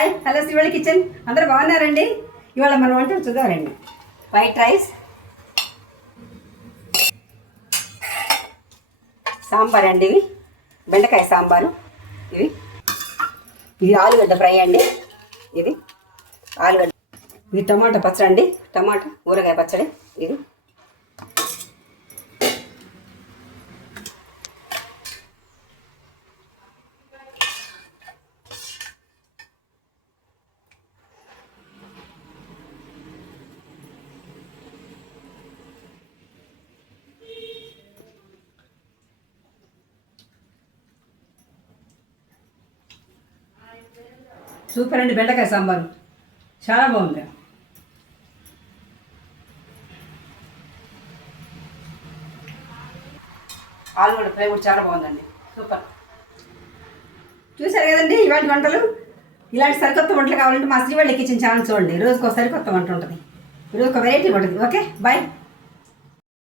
Hello శ్రీవళి kitchen, అందరూ బాగున్నారండి? ఇవాళ మనం వంటలు చూద్దామండి. వైట్ రైస్, సాంబార్ అండి, ఇవి బెండకాయ సాంబారు, ఇది ఆలుగడ్డ ఫ్రై అండి, ఇది ఆలుగడ్డ, ఇది టమాటా పచ్చడి అండి, టమాటా ఊరగాయ పచ్చడి, ఇది సూపర్ అండి. బెండకాయ సాంబారు చాలా బాగుంది. ఆలుగడ్డ ఫ్రై కూడా చాలా బాగుందండి, సూపర్. చూసారు కదండి ఇవాళ వంటలు. ఇలాంటి సరికొత్త వంటలు కావాలంటే మా శ్రీవళి కిచెన్ ఛానల్ చూడండి. రోజుకు ఒక సరికొత్త వంట ఉంటుంది, రోజు ఒక వెరైటీ ఉంటుంది. Okay, bye.